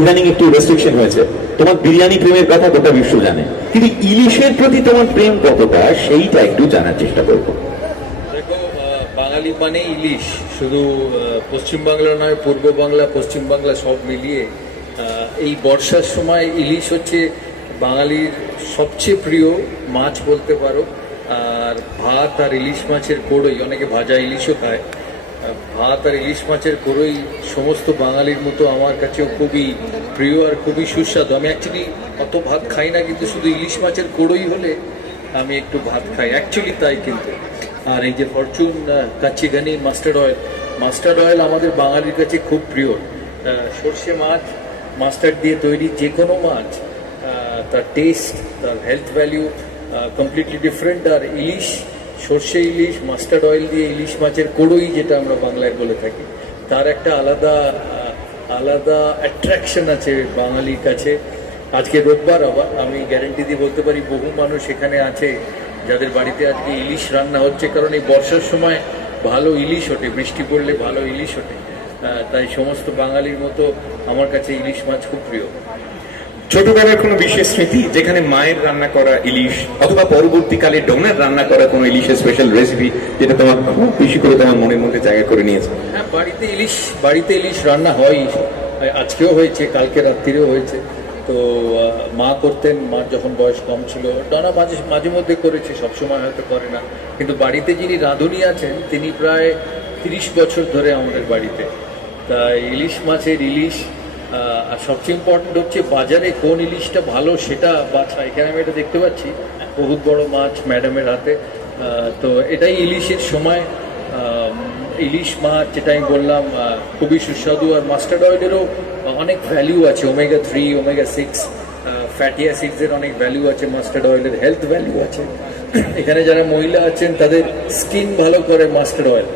ইদানিং একটু রেস্ট্রিকশন হয়েছে। তোমার বিরিয়ানি প্রেমের কথা গোটা বিশ্ব জানে, কিন্তু ইলিশের প্রতি তোমার প্রেম কতটা সেইটা একটু জানার চেষ্টা করবো। দেখো, বাঙালি মানে ইলিশ, শুধু পশ্চিমবাংলা নয়, পূর্ব বাংলা, পশ্চিমবাংলা সব মিলিয়ে এই বর্ষার সময় ইলিশ হচ্ছে বাঙালির সবচেয়ে প্রিয় মাছ বলতে পারো। আর ভাত আর ইলিশ মাছের কোড়ই, অনেকে ভাজা ইলিশও খায়, ভাত আর ইলিশ মাছের কোড়ই সমস্ত বাঙালির মতো আমার কাছেও খুবই প্রিয় আর খুবই সুস্বাদু। আমি অ্যাকচুয়ালি অত ভাত খাই না, কিন্তু শুধু ইলিশ মাছের কোড়ই হলে আমি একটু ভাত খাই, অ্যাকচুয়ালি তাই। কিন্তু আর এই যে ফরচুন কাচ্চি ঘানি মাস্টার্ড অয়েল আমাদের বাঙালির কাছে খুব প্রিয়। সর্ষে মাছ মাস্টার্ড দিয়ে তৈরি যে কোনো মাছ, তার টেস্ট, তার হেলথ ভ্যালু কমপ্লিটলি ডিফারেন্ট। আর ইলিশ, সর্ষে ইলিশ মাস্টার্ড অয়েল দিয়ে ইলিশ মাছের কোড়ই যেটা আমরা বাংলায় বলে থাকি, তার একটা আলাদা অ্যাট্রাকশন আছে বাঙালির কাছে। আজকে রোববার, আবার আমি গ্যারেন্টি দিয়ে বলতে পারি বহু মানুষ এখানে আছে যাদের বাড়িতে আজকে ইলিশ রান্না হচ্ছে, কারণ এই বর্ষার সময় ভালো ইলিশ ওঠে, বৃষ্টি পড়লে ভালো ইলিশ ওঠে। তাই সমস্ত বাঙালির মতো আমার কাছে ইলিশ মাছ খুব প্রিয়। ছোটবেলার কোনো বিশেষ স্মৃতি যেখানে মায়ের রান্না করা ইলিশ অথবা পরবর্তীকালে ডোনার রান্না করা কোনো ইলিশের স্পেশাল রেসিপি যেটা তোমার খুব বেশি করে তোমার মনের মধ্যে জায়গা করে নিয়েছে? হ্যাঁ, বাড়িতে ইলিশ রান্না হয়, আজকেও হয়েছে, কালকে রাত্রিরেও হয়েছে। তো মা করতেন, মা যখন বয়স কম ছিল। ডোনা মাঝে মধ্যে করেছে, সবসময় হয়তো করে না। কিন্তু বাড়িতে যিনি রাঁধুনি আছেন তিনি প্রায় 30 বছর ধরে আমাদের বাড়িতে। তাই ইলিশ মাছের ইলিশ, আর সবচেয়ে ইম্পর্টেন্ট হচ্ছে বাজারে কোন ইলিশটা ভালো সেটা বাছা। এখানে আমি এটা দেখতে পাচ্ছি, বহুত বড় মাছ ম্যাডামের হাতে। তো এটাই ইলিশের সময়। ইলিশ মাছ যেটা আমি বললাম খুবই সুস্বাদু। আর মাস্টার্ড অয়েলেরও অনেক ভ্যালু আছে, ওমেগা 3, ওমেগা 6 ফ্যাটি অ্যাসিডসের অনেক ভ্যালু আছে। মাস্টার্ড অয়েলের হেলথ ভ্যালু আছে। এখানে যারা মহিলা আছেন তাদের স্কিন ভালো করে মাস্টার্ড অয়েল,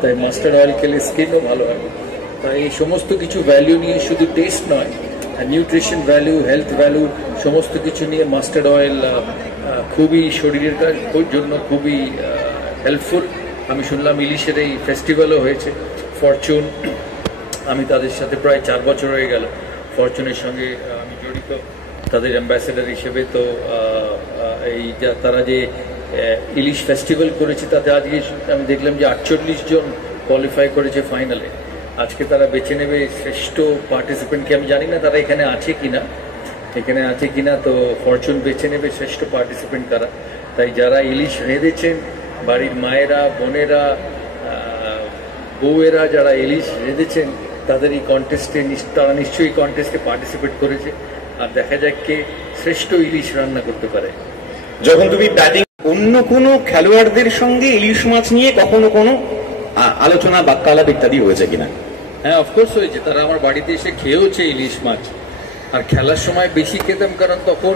তাই মাস্টার্ড অয়েল খেলে স্কিনও ভালো হয়। তাই এই সমস্ত কিছু ভ্যালু নিয়ে, শুধু টেস্ট নয়, নিউট্রিশন ভ্যালু, হেলথ ভ্যালু সমস্ত কিছু নিয়ে মাস্টার্ড অয়েল খুবই শরীরের জন্য খুবই হেল্পফুল। আমি শুনলাম ইলিশের এই ফেস্টিভ্যালও হয়েছে ফরচুন, আমি তাদের সাথে প্রায় 4 বছর হয়ে গেল ফরচুনের সঙ্গে আমি জড়িত, তাদের অ্যাম্বাসেডার হিসেবে। তো এই তারা যে ইলিশ ফেস্টিভ্যাল করেছে তাতে আজকে আমি দেখলাম যে 48 জন কোয়ালিফাই করেছে ফাইনালে। আজকে তারা বেছে নেবে শ্রেষ্ঠ পার্টিসিপেন্টকে। আমি জানি না তারা এখানে আছে কিনা, তো ফরচুন বেছে নেবে শ্রেষ্ঠ পার্টিসিপেন্ট কারা। তাই যারা ইলিশ রেঁধেছেন, বাড়ির মায়েরা, বোনেরা, বউয়েরা যারা ইলিশ রেঁধেছেন, তাদের এই কন্টেস্টে তারা নিশ্চয়ই কন্টেস্টে পার্টিসিপেট করেছে। আর দেখা যাক কে শ্রেষ্ঠ ইলিশ রান্না করতে পারে। যখন তুমি ব্যাটিং, অন্য কোনো খেলোয়াড়দের সঙ্গে ইলিশ মাছ নিয়ে কখনো কোনো আলোচনা বাক্যালাপ ইত্যাদি হয়েছে কিনা? হ্যাঁ, অফকোর্স হয়েছে। তারা আমার বাড়িতে এসে খেয়েওছে ইলিশ মাছ। আর খেলার সময় বেশি খেতাম, কারণ তখন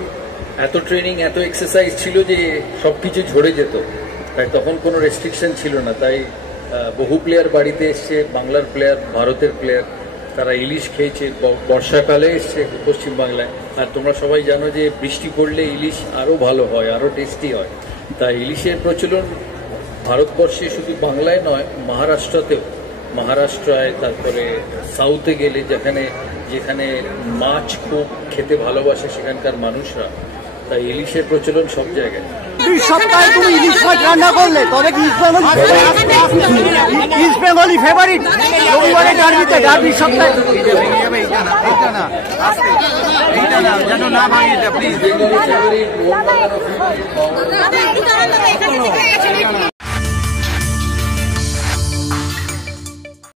এত ট্রেনিং, এত এক্সারসাইজ ছিল যে সবকিছু ঝরে যেত। তাই তখন কোনো রেস্ট্রিকশন ছিল না। তাই বহু প্লেয়ার বাড়িতে এসছে, বাংলার প্লেয়ার, ভারতের প্লেয়ার, তারা ইলিশ খেয়েছে। বর্ষাকালে এসছে পশ্চিমবাংলায়। আর তোমরা সবাই জানো যে বৃষ্টি পড়লে ইলিশ আরও ভালো হয়, আরও টেস্টি হয়। তাই ইলিশের প্রচলন ভারতবর্ষে শুধু বাংলায় নয়, মহারাষ্ট্রায়, তারপরে সাউথে গেলে যেখানে মাছ খুব খেতে ভালোবাসে সেখানকার মানুষরা, তাই ইলিশের প্রচলন সব জায়গায়। সপ্তাহে তুমি ইলিশ মাছ রান্না করলে তবে কি ইস্ট বেঙ্গলি ফেভারিট? রবিবারে ডার্বির সপ্তাহে যেন না ভাঙি, প্লিজ।